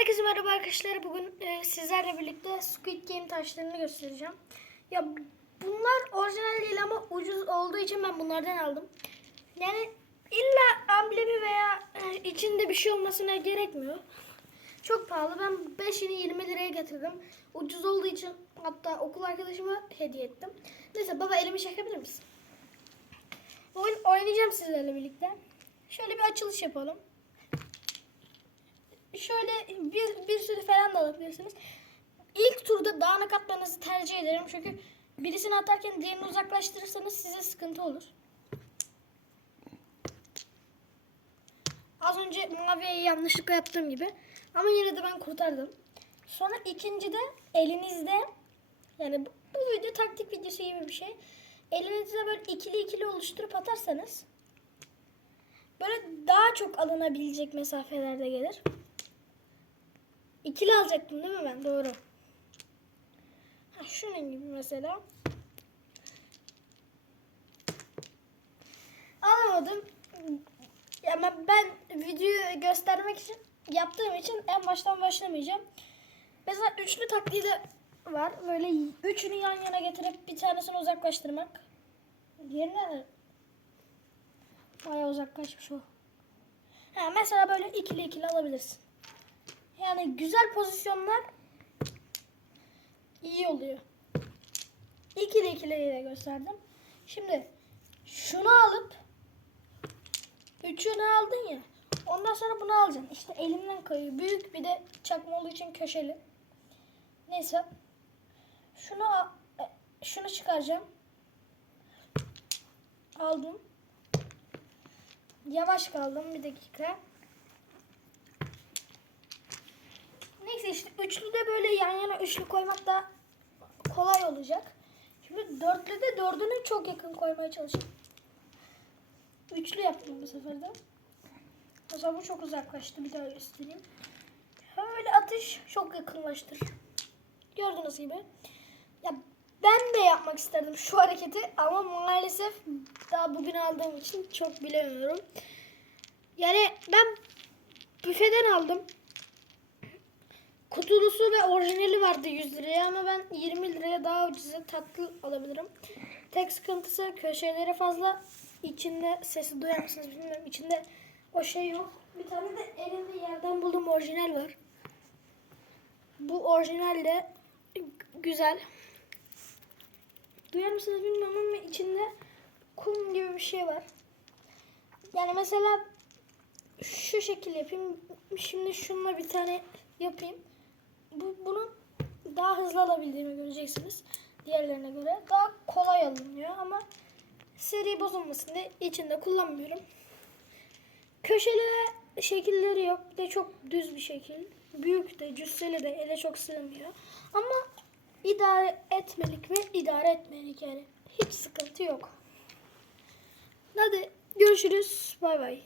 Herkese merhaba arkadaşlar. Bugün e, sizlerle birlikte Squid Game taşlarını göstereceğim. Ya bunlar orijinal değil ama ucuz olduğu için ben bunlardan aldım. Yani illa amblemi veya e, içinde bir şey olmasına gerekmiyor. Çok pahalı. Ben 5'ini 20 liraya getirdim. Ucuz olduğu için hatta okul arkadaşıma hediye ettim. Neyse baba elimi çekebilir misin? Oyun oynayacağım sizlerle birlikte. Şöyle bir açılış yapalım şöyle bir, bir sürü falan da alabilirsiniz. İlk turda dağınık atmanızı tercih ederim. Çünkü birisini atarken diğerini uzaklaştırırsanız size sıkıntı olur. Az önce maviye yanlışlıkla yaptığım gibi. Ama yine de ben kurtardım. Sonra ikinci de elinizde yani bu, bu video taktik videosu gibi bir şey. Elinizde böyle ikili ikili oluşturup atarsanız böyle daha çok alınabilecek mesafelerde gelir. İkili alacaktım değil mi ben? Doğru. Ha, şunun gibi mesela. Alamadım. Ama ben videoyu göstermek için yaptığım için en baştan başlamayacağım. Mesela üçlü taktiği de var. Böyle üçünü yan yana getirip bir tanesini uzaklaştırmak. Diğerine Bayağı uzaklaşmış o. Ha, mesela böyle ikili ikili alabilirsin. Yani güzel pozisyonlar iyi oluyor. İkili ikiliyle gösterdim. Şimdi şunu alıp üçünü aldın ya. Ondan sonra bunu alacaksın. İşte elimden kayıyor. Büyük bir de çakma olduğu için köşeli. Neyse. Şunu e, şunu çıkaracağım. Aldım. Yavaş kaldım bir dakika. Neyse işte üçlü de böyle yan yana üçlü koymak da kolay olacak. Şimdi dörtlü de dördünü çok yakın koymaya çalışayım. Üçlü yaptım bu sefer de. O zaman bu çok uzaklaştı. Bir daha göstereyim. Böyle atış çok yakınlaştır. Gördüğünüz gibi. Ya ben de yapmak isterdim şu hareketi ama maalesef daha bugün aldığım için çok bilemiyorum. Yani ben büfeden aldım. Kutulusu ve orijinali vardı 100 liraya ama ben 20 liraya daha ucuza tatlı alabilirim. Tek sıkıntısı köşeleri fazla. İçinde sesi duyar mısınız bilmiyorum. İçinde o şey yok. Bir tane de elimde yerden bulduğum orijinal var. Bu orijinal de güzel. Duyar mısınız bilmiyorum ama içinde kum gibi bir şey var. Yani mesela şu şekil yapayım. Şimdi şununla bir tane yapayım. Bu, bunu daha hızlı alabildiğimi göreceksiniz. Diğerlerine göre. Daha kolay alınıyor ama seri bozulmasın diye içinde kullanmıyorum. Köşeli şekilleri yok. Bir de çok düz bir şekil. Büyük de cüsseli de ele çok sığmıyor. Ama idare etmelik mi? İdare etmelik yani. Hiç sıkıntı yok. Hadi görüşürüz. Bay bay.